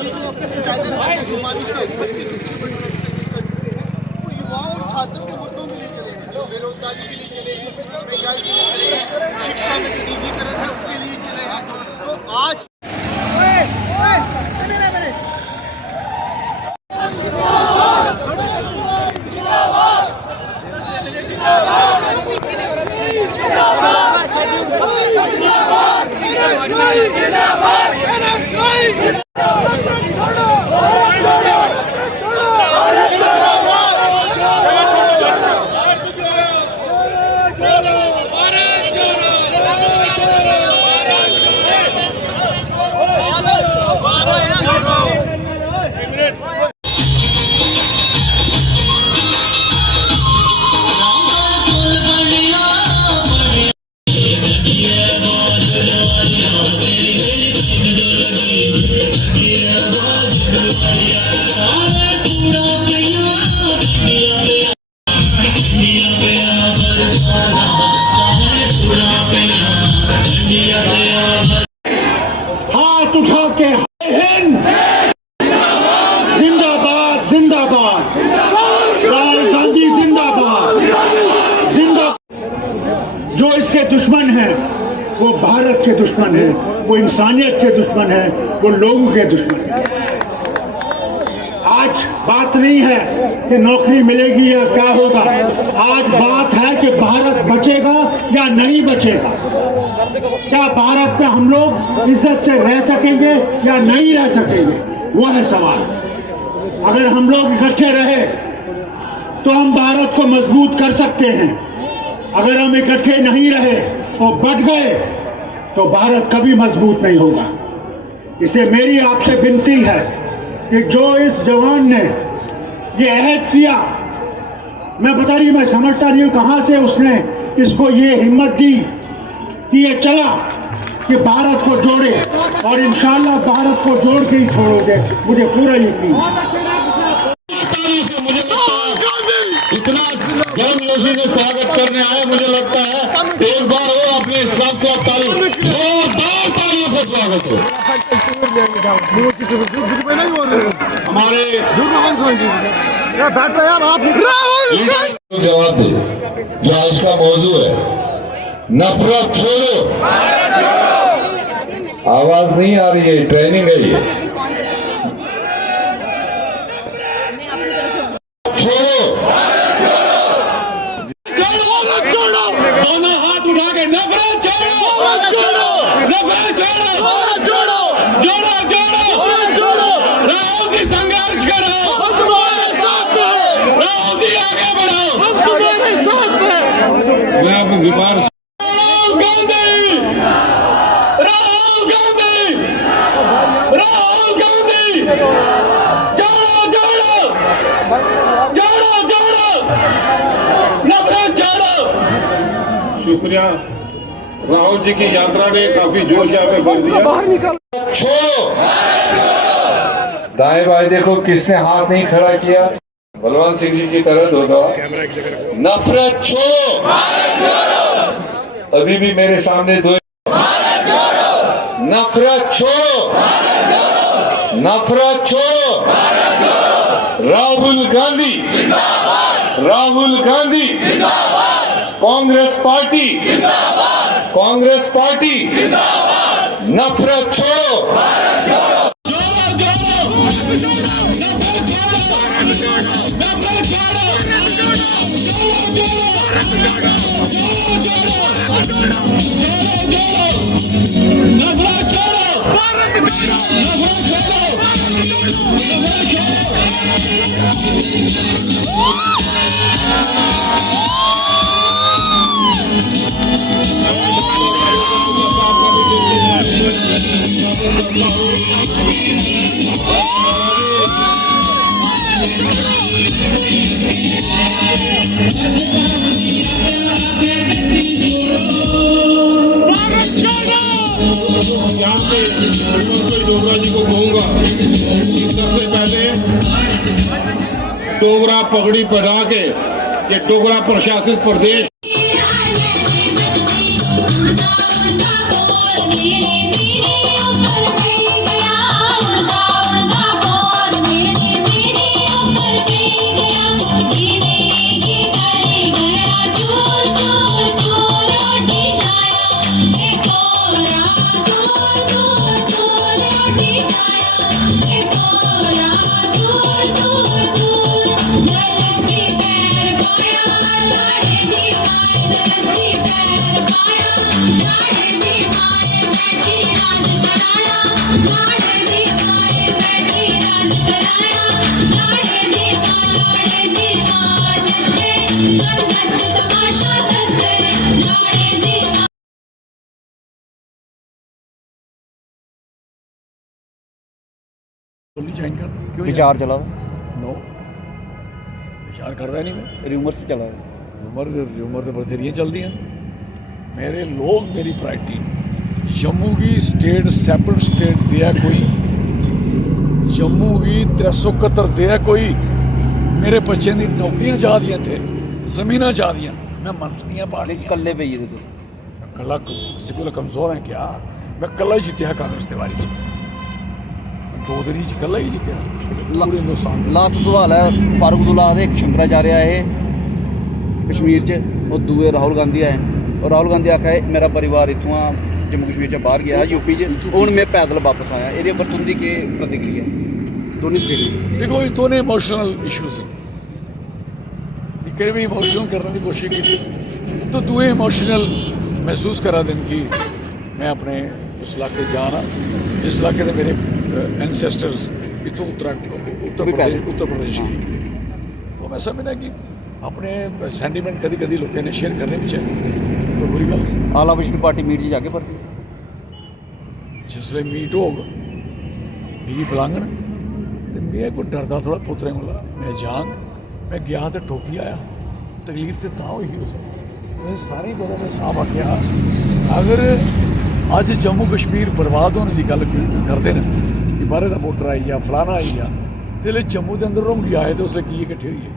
हमारी सोच की युवाओं और छात्रों के मुद्दों के लिए चले हैं, बेरोजगारी के लिए चले हैं, महंगाई के लिए चले हैं, शिक्षा में जो निजीकरण है उसके लिए चले हैं। तो आज हाथ उठा के हिंद जिंदाबाद जिंदाबाद, राहुल गांधी जिंदाबाद जिंदाबाद। जो इसके दुश्मन हैं वो भारत के दुश्मन हैं, वो इंसानियत के दुश्मन हैं, वो लोगों के दुश्मन हैं। आज बात नहीं है कि नौकरी मिलेगी या क्या होगा, आज बात है कि भारत बचेगा या नहीं बचेगा। क्या भारत में हम लोग इज्जत से रह सकेंगे या नहीं रह सकेंगे, वो है सवाल। अगर हम लोग इकट्ठे रहे तो हम भारत को मजबूत कर सकते हैं। अगर हम इकट्ठे नहीं रहे और बट गए तो भारत कभी मजबूत नहीं होगा। इसलिए मेरी आपसे विनती है कि जो इस जवान ने ये अहद किया, मैं बता रही, मैं समझता नहीं हूँ कहाँ से उसने इसको ये हिम्मत दी कि ये चला कि भारत को जोड़े, और इंशाल्लाह भारत को जोड़ के ही छोड़ोगे, मुझे पूरा यकीन है। इतना गर्मजोशी से स्वागत करने आए, मुझे लगता है एक बार वो अपने हिसाब से जोरदार तालियों से स्वागत हो। हमारे जवाब दे जो आज का मौजू है, नफरत छोड़ो। आवाज नहीं आ रही है, ट्रेनिंग है ये। दोनों हाथ उठा के नफरत छोड़ो, नफरत छोड़ो, जोड़ो जोड़ो जोड़ो। राहुल जी संघर्ष करो, हम तुम्हारे साथ हैं। राहुल जी आगे बढ़ो, हम तुम्हारे साथ हैं। मैं आपको विवार राहुल गांधी, राहुल गांधी, राहुल गांधी, जोड़ो जोड़ो जोड़ो जोड़ो, नफरत छोड़ो। शुक्रिया। राहुल जी की यात्रा ने काफी जोश में भर दिया। छोड़ो, दाएं बाएं देखो किसने हाथ नहीं खड़ा किया, बलवंत सिंह जी की तरह दो दो। नफरत छोड़ो, अभी भी मेरे सामने दो। नफरत छोड़ो, नफरत छोड़ो। राहुल गांधी, राहुल गांधी, कांग्रेस पार्टी, कांग्रेस पार्टी, नफरत छोड़ो। यहाँ पे डोगरा जी को कहूँगा सबसे पहले डोगरा पगड़ी पहना के ये डोगरा प्रशासित प्रदेश उड़ता उड़ता बोली ज्वाइन करना क्यों विचार चला नो विचार करता नहीं मैं रूमर्स चला र्यूमर तो बथेरियाँ चलती हैं मेरे लोग मेरी प्रायोरिटी जम्मू की स्टेट सैपरेट स्टेट दिया कोई जम्मू की 371 दिया कोई मेरे बच्चे की नौकरियां जा दियां थे जमीना जा दियां मैं मनसनियां पार्टी कल्ले पे ये कला किसी को कमजोर है क्या मैं कला ही जीत्या कांग्रेस के बारी दो दिन ही कला ही जीत्या पूरे हिंदुस्तान लास्ट सवाल है फारूक अब्दुल्ला एक शंकराचार्य आए कश्मीर च और दूए राहुल गांधी आए और राहुल गांधी आखा है मेरा परिवार इतों जम्मू कश्मीर से बाहर गया यूपी च हूँ मैं पैदल वापस आया ये पर तुंदी के प्रतिक्रिया दोनों स्टेट देखो ये दोनों इमोशनल इशूज हैं कई भी इमोशनल करने की कोशिश की थी तो दुए इमोशनल महसूस करा दिन की मैं अपने उस इलाके जाना जिस इलाके से मेरे एंसेस्टर्स इतों उत्तर प्रदेश की तो मैं समझना कि अपने सेंटीमेंट कभी कभी लोगों ने शेयर करने भी चाहिए कोई बुरी गल नहीं आला मुश्किल पार्टी मीट जी जाके भरती जिसले मीट होगा मिगी पलांगन तो मैं कोई डरदा थोड़ा पुत्तरें को मैं जान मैं गया तो ठोकी आया तकलीफ तो तां हुई मैं सारे पता मैं साफ आख्या अगर अज जम्मू कश्मीर बर्बाद होने की गल करते हैं कि बाहर का वोटर आई या फलाना आई या तो जम्मू के अंदर रोंगी आए तो उसले की इकट्ठे हुई है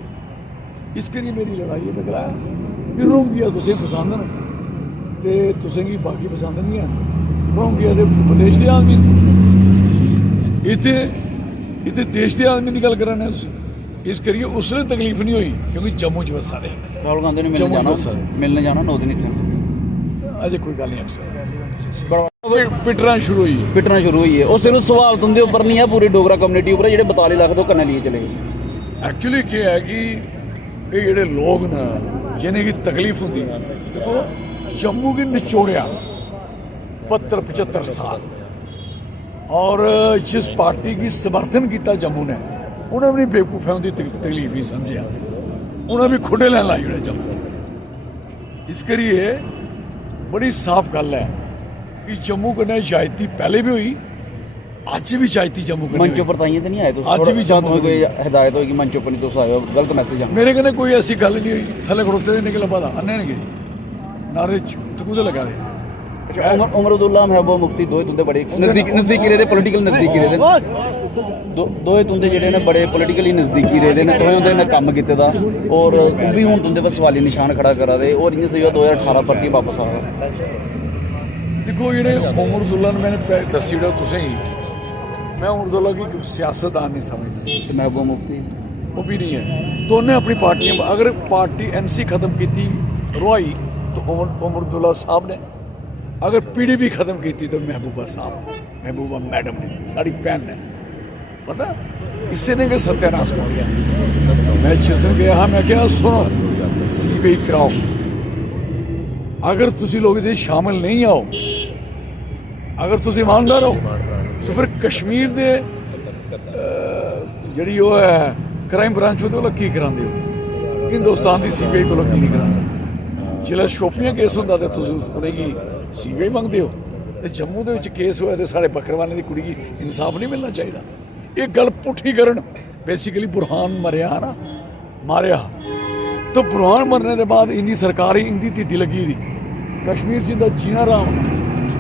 इस करिए मेरी लड़ाई है मैं कराया कि रोंगिया तुसें पसंद न तो तुसें गी बाकी पसंद नहीं है रोंगिया तो प्रदेश के आदमी इतने देश के आदमी की गल कराने इस करिए उसने तकलीफ नहीं हुई क्योंकि जम्मू च बसा दे राहुल गांधी ने मिलने जाना 9 दिन इतने अजे कोई गल नहीं अफसर पिटना शुरू हुई है और सिर्फ सवाल तुंदे ऊपर नहीं है पूरी डोगरा कम्युनिटी ऊपर जेह्ड़े 42 लाख तो कन्नै लिए चले गए एक्चुअली क्या है कि ये जेह्ड़े लोग न जिन्हें की तकलीफ होंगी देखो जम्मू की निचोड़िया 75 साल और जिस पार्टी की समर्थन किया जम्मू ने उन्हें भी बेवकूफा उनकी तकलीफ ही समझिया उन्हें भी खुडे लैन लाई जोड़े जम्मू इस करिए बड़ी साफ गल है कि जम्मू कन्नै जायती पहले भी हुई अज भी जायती जम्मू कन्नै मंच पर ताइए तो नहीं आए अज भी जम्मू कोई हिदायत होगी मंच पर नहीं तुस आए गलत मैसेज आ मेरे कन्नै कोई ऐसी गल नहीं हुई थले खड़ोते निकल पता अन्ने ने नारे कुदे लगा दे उमर अब्दुल्ला महबूबा मुफ्ती दोए तुंदे बड़े नजदीकी रहे पॉलिटिकल नजदीकी रहे दोए तुंदे जेह्ड़े ने बड़े पॉलिटिकली नजदीकी रहे ने दोए उंदे ने कम्म कीते दा और भी हुण तुंदे पर सवाली निशान खड़ा करा दे और इ'यां सही 2018 परती वापस आ रहा देखो जेह्ड़े उमर अब्दुल्ला ने मैंने दस्सी ओड़ो तुसें ही मैं उमर अब्दुल्ला की सियासतदान नहीं समझदा ते महबूबा मुफ्ती वो भी नहीं है दोनों अपनी पार्टियां अगर पार्टी एनसी खत्म की रोई तो उमर अब्दुल्ला साहब ने अगर पीडीपी खत्म की तो महबूबा साहब ने महबूबा मैडम ने साड़ी बहन ने पता इसे ने सत्यानाश हो गया मैं जिस दिन गया हाँ मैं क्या सुनो सीवे कराओ अगर तुसी लोग इहदे शामिल नहीं आओ अगर तुसी ईमानदार हो तो फिर कश्मीर दे जिहड़ी वो है क्राइम ब्रांच ओहदे कोल की करांदे हो हिंदुस्तान की सीबीआई कोल की नहीं करांदा जिसलै शोपियां केस होंदा ते तुसी उनेंगी सीबीआई मंगते हो तो जम्मू के केस होया तो साढ़े बकरवाले की कुड़ी की इंसाफ नहीं मिलना चाहिए ये गल पुठी करन बेसिकली बुरहान मरिया ना मारिया तो बुरहान मरने के बाद इंदी सरकार ही इंदी धिद्दी लगी थी कश्मीर जिंदा जीना राम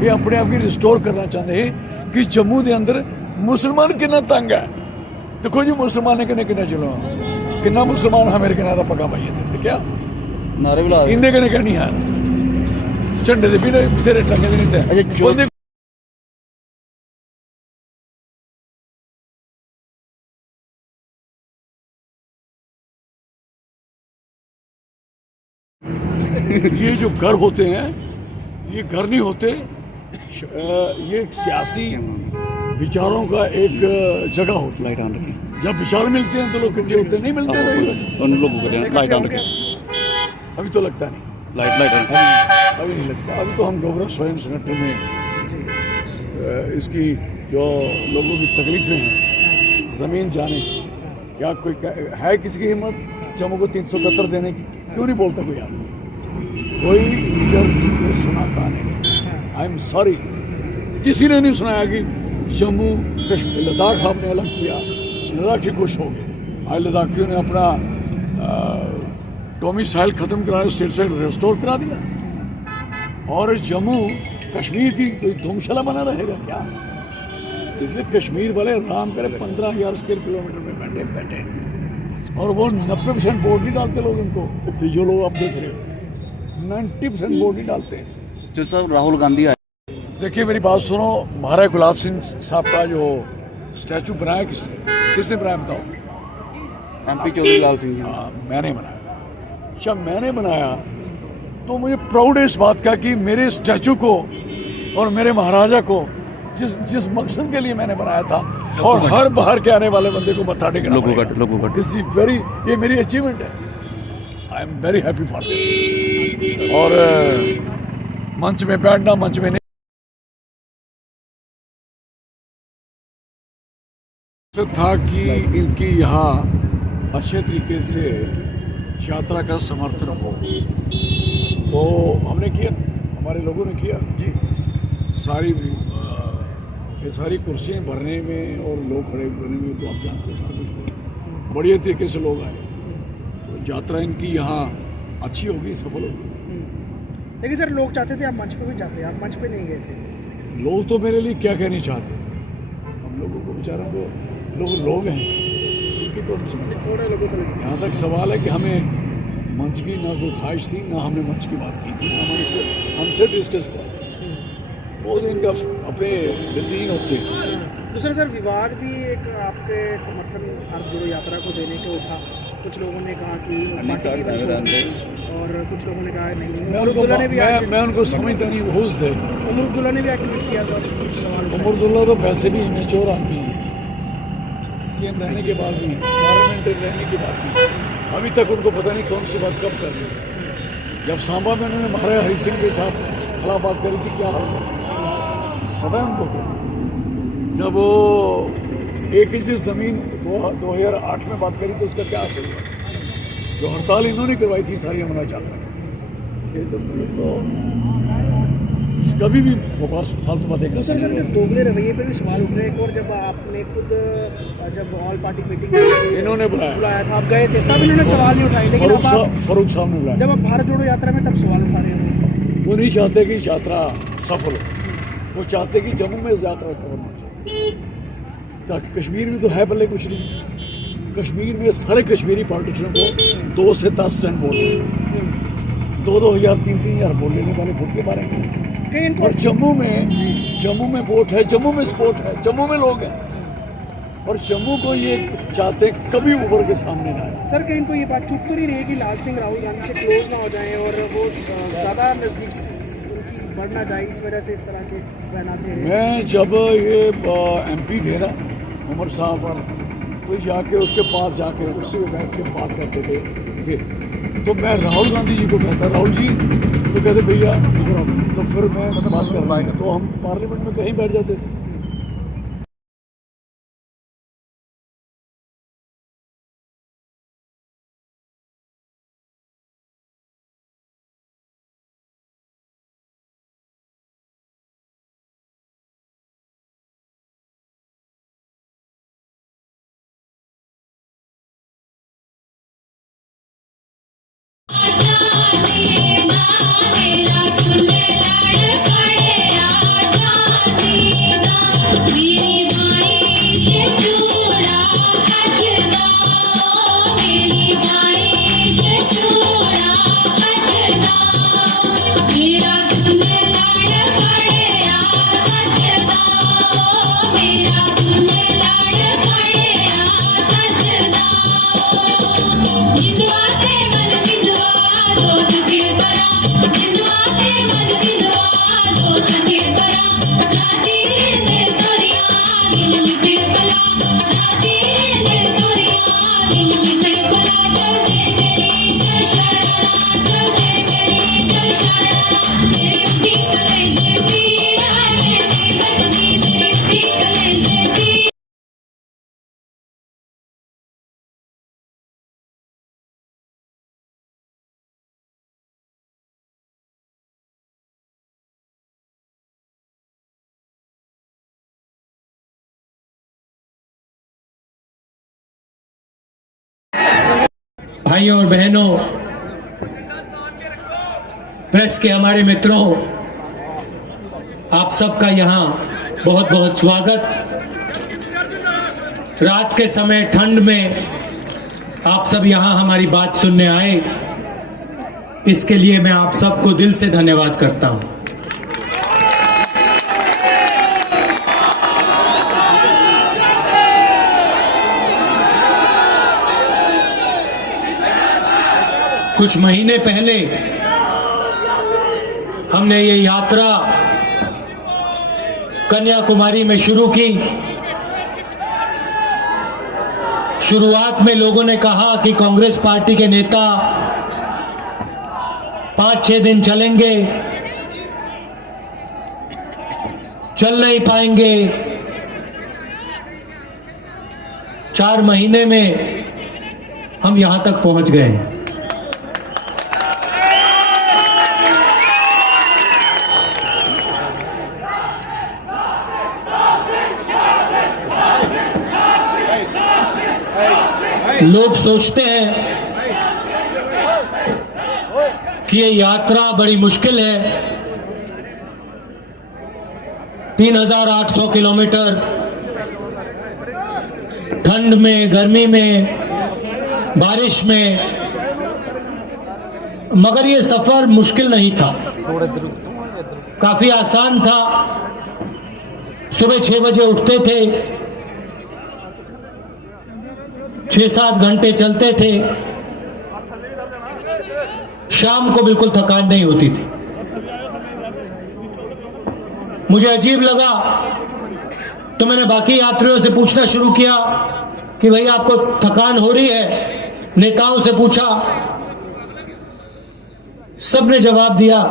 ये अपने आप की रिस्टोर करना चाहते हैं कि जम्मू के अंदर मुसलमान कितना तंग है देखो जी मुसलमान किन्ने किन्ने जुल्म किन्ना मुसलमान है मेरे किनारा पगा पाइए थे क्या नारे भी ला इंदे कन्नै कहनी है झंडे दे भी बथेरे टंगे दे नहीं थे ये जो घर होते हैं ये घर नहीं होते ये एक सियासी विचारों का एक जगह होती है जब विचार मिलते हैं तो लोग इकट्ठे होते नहीं मिलते उन लोगों को लाइट ऑन अभी तो लगता नहीं लाइट अभी नहीं लगता अभी तो हम डोगरा स्वयं संगठन में इसकी जो लोगों की तकलीफें हैं ज़मीन जाने की क्या कोई है किसी की हिम्मत जम्मू को 371 देने की क्यों नहीं बोलता कोई आदमी कोई लीडर इनको सुनाता नहीं आई एम सॉरी किसी ने नहीं सुनाया कि जम्मू कश्मीर लद्दाख आपने अलग किया, लद्दाखी खुश हो गए। आज लद्दाखियों ने अपना डोमिसाइल ख़त्म कराया, स्टेट से रिस्टोर करा दिया। और जम्मू कश्मीर की कोई धूमशाला बना रहेगा क्या? इसलिए कश्मीर वाले आराम करे 15,000 स्क्वायर किलोमीटर में बैठे और वो 90% वोट नहीं डालते लोग इनको, जो लोग आप देख रहे हो 90% वोट नहीं डालते। जो साहब राहुल गांधी आए, देखिए मेरी बात सुनो, महाराज गुलाब सिंह साहब का जो स्टैचू बनाया किसने बनाया बताओ? MP चौधरी लाल सिंह जी। मैंने बनाया। जब मैंने बनाया तो मुझे प्राउड है इस बात का कि मेरे स्टैचू को और मेरे महाराजा को जिस मकसद के लिए मैंने बनाया था और हर बाहर के आने वाले बंदे को मत्था टेकना पड़ेगा। ये मेरी अचीवमेंट है। I am very happy for this. और मंच में बैठना, मंच में नहीं था कि इनकी यहाँ अच्छे तरीके से यात्रा का समर्थन हो, तो हमने किया, हमारे लोगों ने किया जी। सारी कुर्सियाँ भरने में और लोग खड़े करने में तो आप जानते हैं सारा कुछ बढ़िया तरीके से लोग आए, तो यात्रा इनकी यहाँ अच्छी होगी, सफल होगी। लेकिन सर लोग चाहते थे आप मंच पे भी जाते, आप मंच पे नहीं गए थे। लोग तो मेरे लिए क्या कहना चाहते, हम लोगों को बेचारों को लोग हैं, उनकी तो थोड़े लोगों को यहाँ तक सवाल है कि हमें मंच की ना कोई ख्वाहिश थी, ना हमने मंच की बात की थी, ना हमसे डिस्टेंस पर वो इनका अपने डिसीजन होते हैं। दूसरा सर विवाद भी एक आपके समर्थन भारत जोड़ो यात्रा को देने के उठा, कुछ लोगों ने कहा कि पार्टी की बंद और कुछ लोगों ने कहा नहीं। उमर ने भी मैं उनको समझता नहीं, होश थे। उमर ने भी एक्टिवेट किया था, कुछ सवाल। उमर तो वैसे भी मेच्योर आदमी है, CM रहने के बाद भी, पार्लियामेंट्री रहने के बाद भी अभी तक उनको पता नहीं कौन सी बात कब करनी है। जब सांबा में उन्होंने महाराजा हरि सिंह के साथ खिलाफ बात करी थी, क्या हाल पता है उनको? जब वो 1 इंच ज़मीन 2008 में बात करी तो उसका क्या असर हुआ? जो हड़ताल इन्होंने करवाई थी सारी अमरनाथ यात्रा, तो कभी भी फालतू बातें कर सर दोगले रवैये पर भी सवाल उठ रहे हैं। और जब आपने खुद जब ऑल पार्टी मीटिंग इन्होंने बुलाया था, आप गए थे, तब इन्होंने सवाल नहीं उठाए, लेकिन अब फारूक साहब ने बुलाया। जब आप भारत जोड़ो यात्रा में तब सवाल उठा रहे हैं। वो नहीं चाहते कि यात्रा सफल हो, वो चाहते कि जम्मू में यात्रा सफल हो जाए। ताकि कश्मीर में तो है भले कुछ नहीं, कश्मीर में सारे कश्मीरी पॉलिटिशियन को 2 से 10% वोट, 2,000 3,000 वोट लेने वाले वोट के बारे में। और जम्मू में वोट है, जम्मू में सपोर्ट है, जम्मू में लोग हैं, और जम्मू को ये चाहते कभी उभर के सामने ना आए। सर कहीं इनको ये बात चुप तो नहीं रही कि लाल सिंह राहुल गांधी से क्लोज ना हो जाएं और वो ज़्यादा नज़दीकी उनकी बढ़ ना जाए, इस वजह से इस तरह के बयान दे रहे हैं? मैं जब ये MP थे ना उमर साहब, तो जाके उसके पास जाके कुर्सी पे बैठ के बात करते थे, तो मैं राहुल गांधी जी को कहता, राहुल जी, तो कहते भैया, तो फिर मैं बात कर पाएंगे, तो हम पार्लियामेंट में कहीं बैठ जाते थे। मेरा खुले लड़ पड़े आ जाती भाइयों और बहनों, प्रेस के हमारे मित्रों, आप सबका यहाँ बहुत बहुत स्वागत। रात के समय ठंड में आप सब यहाँ हमारी बात सुनने आए, इसके लिए मैं आप सबको दिल से धन्यवाद करता हूँ। कुछ महीने पहले हमने ये यात्रा कन्याकुमारी में शुरू की। शुरुआत में लोगों ने कहा कि कांग्रेस पार्टी के नेता 5-6 दिन चलेंगे, चल नहीं पाएंगे। 4 महीने में हम यहां तक पहुंच गए। लोग सोचते हैं कि ये यात्रा बड़ी मुश्किल है। 3800 किलोमीटर ठंड में, गर्मी में, बारिश में, मगर ये सफर मुश्किल नहीं था, काफी आसान था। सुबह 6 बजे उठते थे, 6-7 घंटे चलते थे, शाम को बिल्कुल थकान नहीं होती थी। मुझे अजीब लगा तो मैंने बाकी यात्रियों से पूछना शुरू किया कि भाई आपको थकान हो रही है? नेताओं से पूछा, सबने जवाब दिया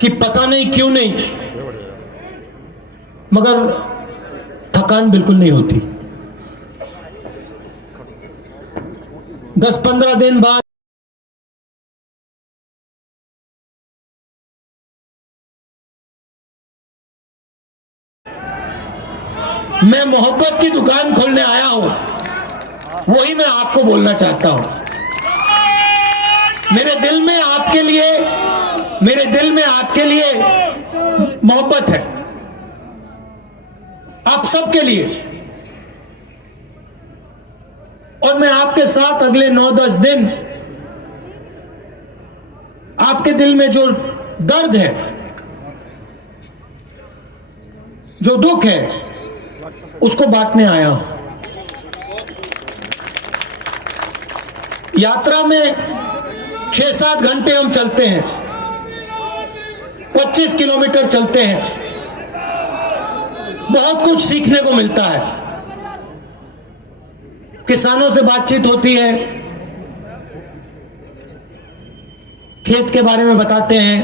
कि पता नहीं क्यों नहीं, मगर थकान बिल्कुल नहीं होती। 10-15 दिन बाद मैं मोहब्बत की दुकान खोलने आया हूं, वही मैं आपको बोलना चाहता हूं। मेरे दिल में आपके लिए मोहब्बत है, आप सबके लिए। और मैं आपके साथ अगले 9-10 दिन आपके दिल में जो दर्द है, जो दुख है, उसको बांटने आया हूं। यात्रा में 6-7 घंटे हम चलते हैं, 25 किलोमीटर चलते हैं, बहुत कुछ सीखने को मिलता है। किसानों से बातचीत होती है, खेत के बारे में बताते हैं,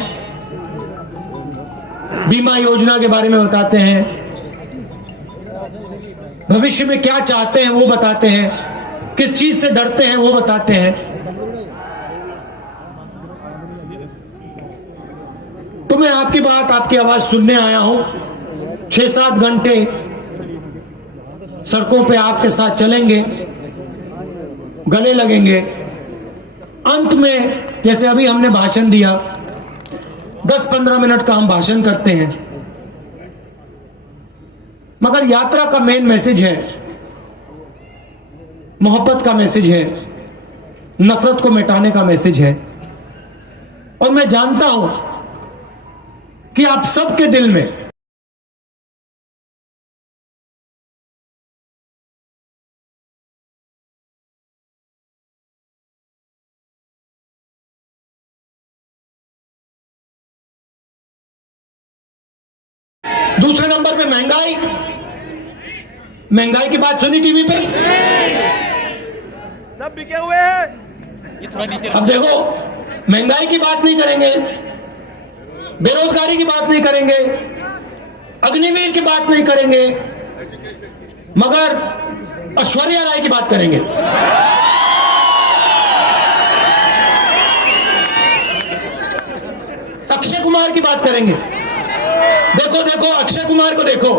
बीमा योजना के बारे में बताते हैं, भविष्य में क्या चाहते हैं वो बताते हैं, किस चीज से डरते हैं वो बताते हैं। तो मैं आपकी बात, आपकी आवाज सुनने आया हूं। 6-7 घंटे सड़कों पे आपके साथ चलेंगे, गले लगेंगे। अंत में जैसे अभी हमने भाषण दिया, 10-15 मिनट का हम भाषण करते हैं, मगर यात्रा का मेन मैसेज है, मोहब्बत का मैसेज है, नफरत को मिटाने का मैसेज है। और मैं जानता हूं कि आप सबके दिल में दूसरे नंबर पे महंगाई की बात सुनी टीवी पे, सब बिके हुए हैं। अब देखो, महंगाई की बात नहीं करेंगे, बेरोजगारी की बात नहीं करेंगे, अग्निवीर की बात नहीं करेंगे, मगर ऐश्वर्या राय की बात करेंगे। अक्षय कुमार की बात करेंगे। देखो देखो, अक्षय कुमार को देखो,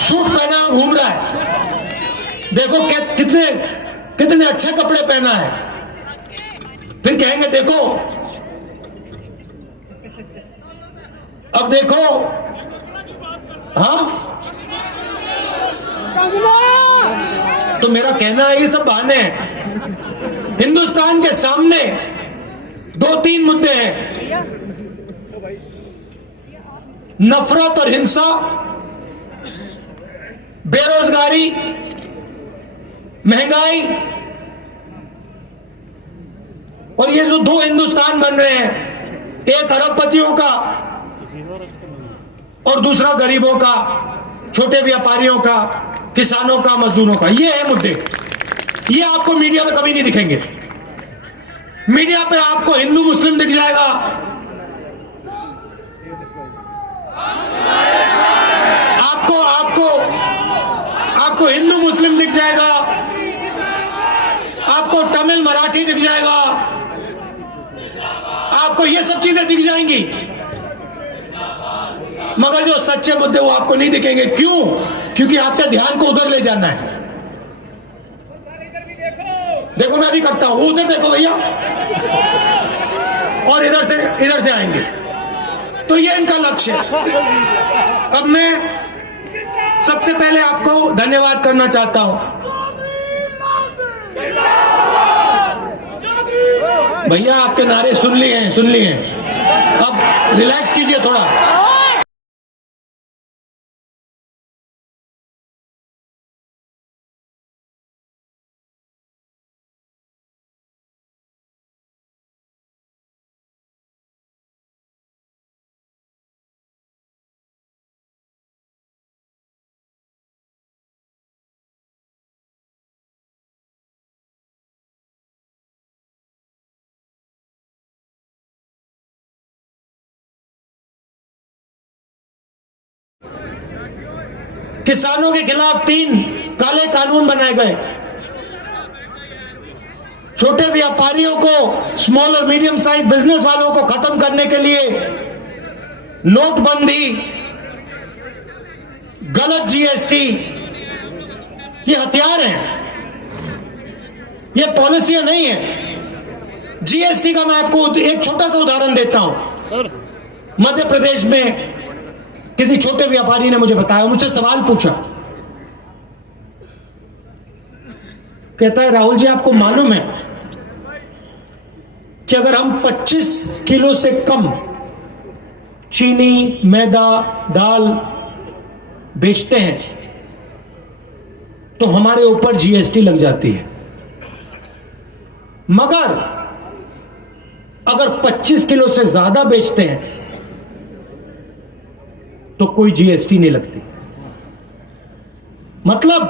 सूट पहना घूम रहा है। देखो कितने कितने अच्छे कपड़े पहना है, फिर कहेंगे देखो, अब देखो, हाँ, तो मेरा कहना है ये सब बहाने हैं। हिंदुस्तान के सामने 2-3 मुद्दे हैं, नफरत और हिंसा, बेरोजगारी, महंगाई, और ये जो 2 हिंदुस्तान बन रहे हैं, एक अरबपतियों का और दूसरा गरीबों का, छोटे व्यापारियों का, किसानों का, मजदूरों का, ये है मुद्दे। ये आपको मीडिया में कभी नहीं दिखेंगे। मीडिया पे आपको हिंदू मुस्लिम दिख जाएगा, आपको आपको आपको हिंदू मुस्लिम दिख जाएगा, आपको तमिल मराठी दिख जाएगा, आपको ये सब चीजें दिख जाएंगी, मगर जो सच्चे मुद्दे वो आपको नहीं दिखेंगे। क्यों? क्योंकि आपके ध्यान को उधर ले जाना है। देखो मैं अभी करता हूं, उधर देखो भैया, और इधर से आएंगे, तो ये इनका लक्ष्य है। अब मैं सबसे पहले आपको धन्यवाद करना चाहता हूं। भैया आपके नारे सुन लिए हैं, अब रिलैक्स कीजिए थोड़ा। किसानों के खिलाफ 3 काले कानून बनाए गए। छोटे व्यापारियों को, स्मॉल और मीडियम साइज बिजनेस वालों को खत्म करने के लिए नोटबंदी, गलत जीएसटी, ये हथियार हैं, ये पॉलिसियां नहीं है। जीएसटी का मैं आपको एक छोटा सा उदाहरण देता हूं। मध्य प्रदेश में किसी छोटे व्यापारी ने मुझे बताया, मुझसे सवाल पूछा, कहता है राहुल जी आपको मालूम है कि अगर हम 25 किलो से कम चीनी, मैदा, दाल बेचते हैं तो हमारे ऊपर जीएसटी लग जाती है, मगर अगर 25 किलो से ज्यादा बेचते हैं तो कोई जीएसटी नहीं लगती। मतलब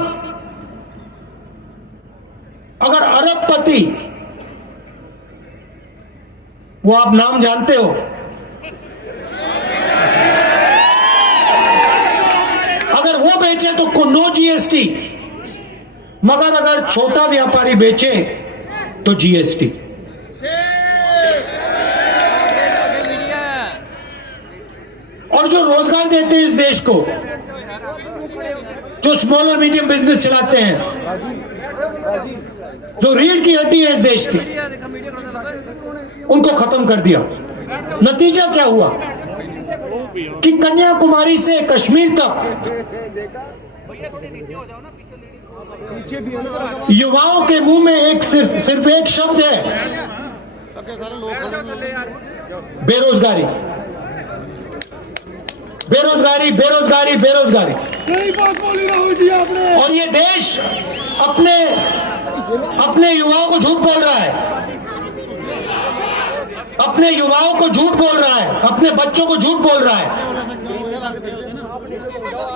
अगर अरबपति, वो आप नाम जानते हो, अगर वो बेचे तो नो जीएसटी, मगर अगर छोटा व्यापारी बेचे तो जीएसटी। और जो रोजगार देते हैं इस देश को, जो स्मॉल और मीडियम बिजनेस चलाते हैं, जो रीढ़ की हड्डी है इस देश की, उनको खत्म कर दिया। नतीजा क्या हुआ कि कन्याकुमारी से कश्मीर तक युवाओं के मुंह में सिर्फ एक शब्द है, बेरोजगारी, बेरोजगारी, बेरोजगारी, बेरोजगारी। सही बात बोली राहुल जी आपने। और ये देश अपने युवाओं को झूठ बोल रहा है, अपने युवाओं को झूठ बोल रहा है, अपने बच्चों को झूठ बोल रहा है।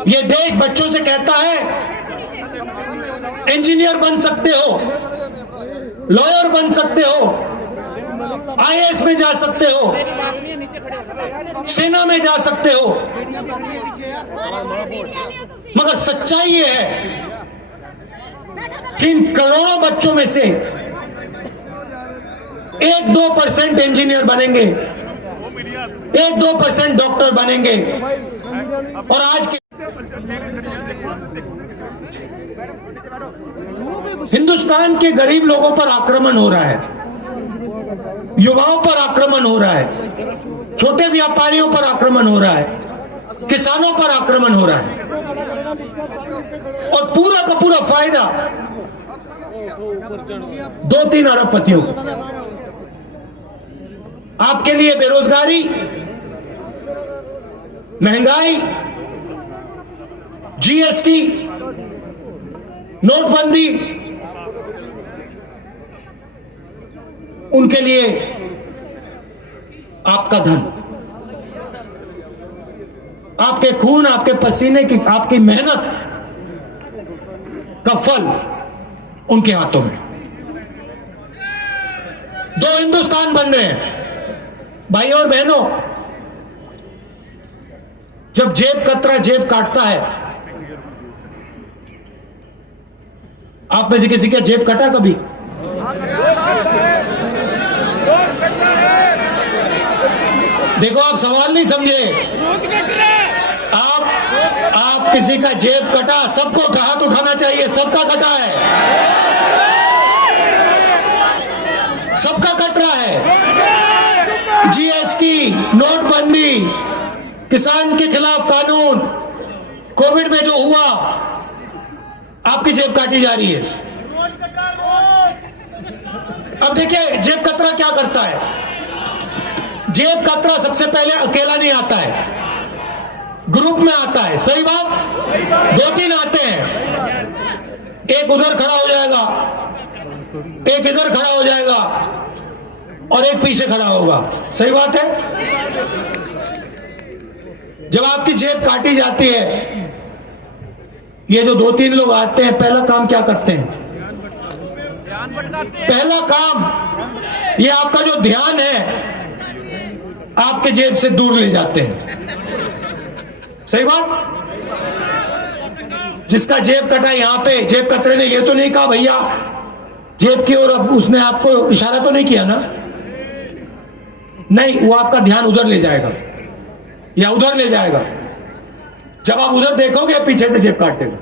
ये देश बच्चों से कहता है इंजीनियर बन सकते हो, लॉयर बन सकते हो, आईएएस में जा सकते हो, सेना में जा सकते हो, मगर सच्चाई ये है कि इन करोड़ों बच्चों में से 1-2% इंजीनियर बनेंगे, 1-2% डॉक्टर बनेंगे। और आज के हिंदुस्तान के गरीब लोगों पर आक्रमण हो रहा है, युवाओं पर आक्रमण हो रहा है, छोटे व्यापारियों पर आक्रमण हो रहा है, किसानों पर आक्रमण हो रहा है, और पूरा का पूरा फायदा 2-3 अरबपतियों को। आपके लिए बेरोजगारी, महंगाई, जीएसटी, नोटबंदी, उनके लिए आपका धन, आपके खून, आपके पसीने की, आपकी मेहनत का फल उनके हाथों में। 2 हिंदुस्तान बन रहे हैं। भाई और बहनों, जब जेब कतरा जेब काटता है, आप में से किसी का जेब कटा कभी? देखो, आप सवाल नहीं समझे। आप किसी का जेब कटा, सबको हाथ उठाना चाहिए, सबका कटा है, सबका कट रहा है। जीएसटी, नोटबंदी, किसान के खिलाफ कानून, कोविड में जो हुआ, आपकी जेब काटी जा रही है। अब देखिए, जेब कतरा क्या करता है। जेब कतरा सबसे पहले अकेला नहीं आता है, ग्रुप में आता है। सही बात? 2-3 आते हैं, एक उधर खड़ा हो जाएगा, एक इधर खड़ा हो जाएगा, और एक पीछे खड़ा होगा। सही बात है? जब आपकी जेब काटी जाती है, ये जो 2-3 लोग आते हैं, पहला काम क्या करते हैं? पहला काम, ये आपका जो ध्यान है, आपके जेब से दूर ले जाते हैं। सही बात? जिसका जेब कटा, यहां पे जेब कतरे ने ये तो नहीं कहा भैया जेब की ओर, अब उसने आपको इशारा तो नहीं किया ना? नहीं, वो आपका ध्यान उधर ले जाएगा या उधर ले जाएगा। जब आप उधर देखोगे, पीछे से जेब काटेगा।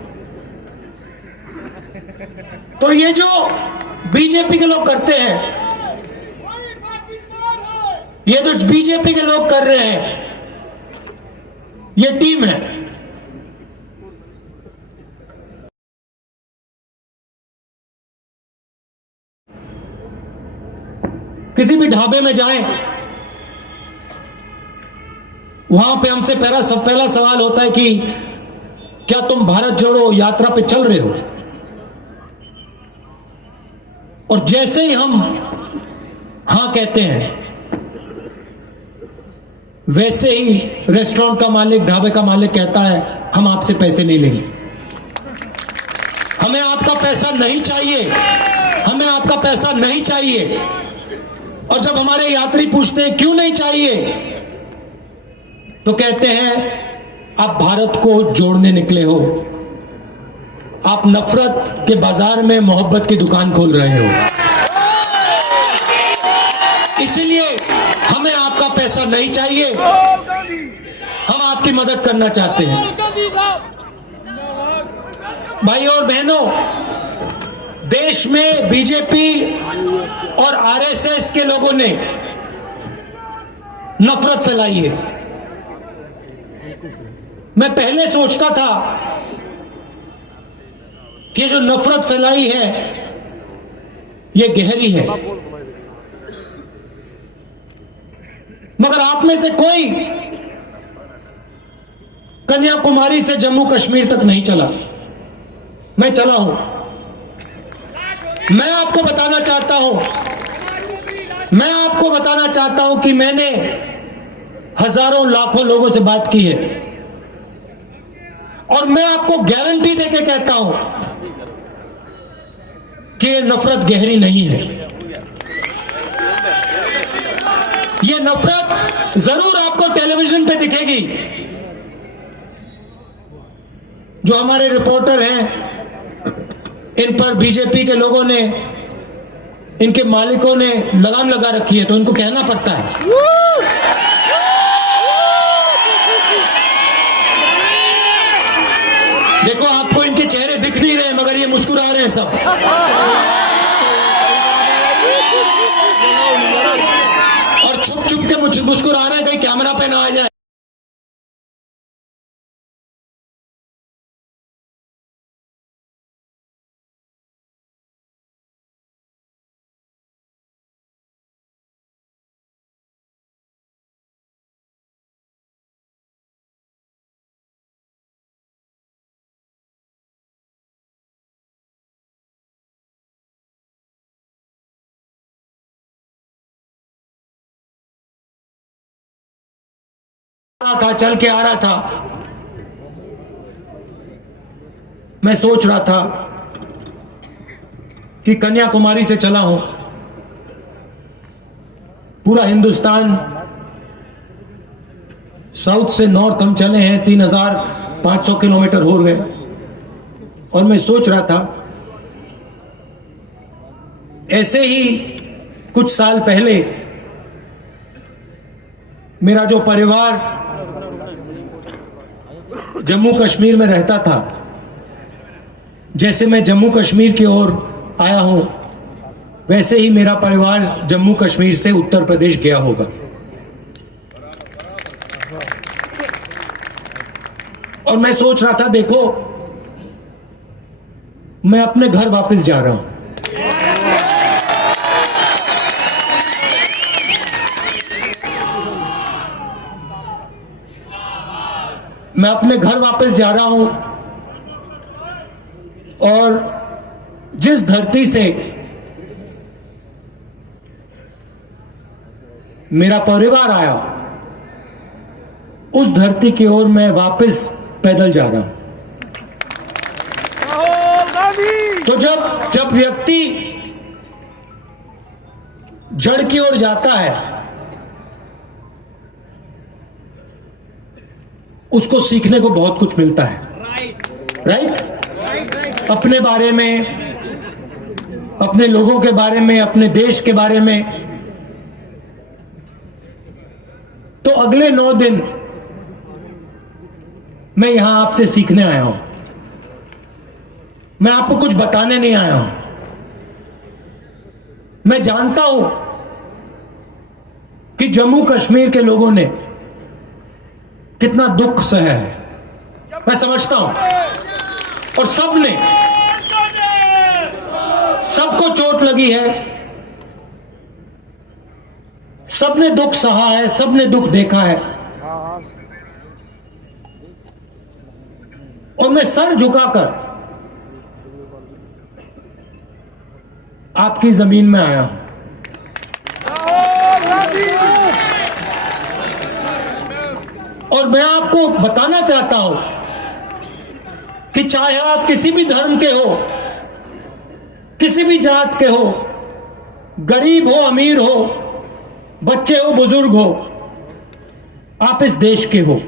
तो ये जो बीजेपी के लोग करते हैं, ये जो बीजेपी के लोग कर रहे हैं, ये टीम है। किसी भी ढाबे में जाएं, वहां पे हमसे पहला सवाल होता है कि क्या तुम भारत जोड़ो यात्रा पे चल रहे हो? और जैसे ही हम हां कहते हैं, वैसे ही रेस्टोरेंट का मालिक, ढाबे का मालिक कहता है, हम आपसे पैसे नहीं लेंगे, हमें आपका पैसा नहीं चाहिए, हमें आपका पैसा नहीं चाहिए। और जब हमारे यात्री पूछते हैं क्यों नहीं चाहिए, तो कहते हैं आप भारत को जोड़ने निकले हो, आप नफरत के बाजार में मोहब्बत की दुकान खोल रहे हो, इसलिए हमें आपका पैसा नहीं चाहिए, हम आपकी मदद करना चाहते हैं। भाई और बहनों, देश में बीजेपी और आरएसएस के लोगों ने नफरत फैलाई है। मैं पहले सोचता था कि ये जो नफरत फैलाई है, ये गहरी है, मगर आप में से कोई कन्याकुमारी से जम्मू कश्मीर तक नहीं चला। मैं चला हूं। मैं आपको बताना चाहता हूं कि मैंने हजारों लाखों लोगों से बात की है, और मैं आपको गारंटी देके कहता हूं कि ये नफरत गहरी नहीं है। ये नफरत जरूर आपको टेलीविजन पे दिखेगी। जो हमारे रिपोर्टर हैं, इन पर बीजेपी के लोगों ने, इनके मालिकों ने लगाम लगा रखी है, तो इनको कहना पड़ता है। देखो, आपको इनके चेहरे दिख नहीं रहे, मगर ये मुस्कुरा रहे हैं सब। और छुप छुप के मुस्कुरा रहे हैं कहीं कैमरा पे ना आ जाए। था, चल के आ रहा था, मैं सोच रहा था कि कन्याकुमारी से चला हूं, पूरा हिंदुस्तान साउथ से नॉर्थ हम चले हैं, 3500 किलोमीटर हो गए। और मैं सोच रहा था ऐसे ही कुछ साल पहले मेरा जो परिवार जम्मू कश्मीर में रहता था, जैसे मैं जम्मू कश्मीर की ओर आया हूं, वैसे ही मेरा परिवार जम्मू कश्मीर से उत्तर प्रदेश गया होगा। और मैं सोच रहा था, देखो मैं अपने घर वापस जा रहा हूं। मैं अपने घर वापस जा रहा हूं और जिस धरती से मेरा परिवार आया, उस धरती की ओर मैं वापस पैदल जा रहा हूं। तो जब व्यक्ति जड़ की ओर जाता है, उसको सीखने को बहुत कुछ मिलता है। राइट? अपने बारे में, अपने लोगों के बारे में, अपने देश के बारे में। तो अगले 9 दिन मैं यहां आपसे सीखने आया हूं। मैं आपको कुछ बताने नहीं आया हूं। मैं जानता हूं कि जम्मू कश्मीर के लोगों ने कितना दुख सहा है, मैं समझता हूं। और सबको चोट लगी है, सबने दुख सहा है, सबने दुख देखा है। और मैं सर झुकाकर आपकी जमीन में आया हूं। और मैं आपको बताना चाहता हूं कि चाहे आप किसी भी धर्म के हो, किसी भी जात के हो, गरीब हो, अमीर हो, बच्चे हो, बुजुर्ग हो, आप इस देश के हो।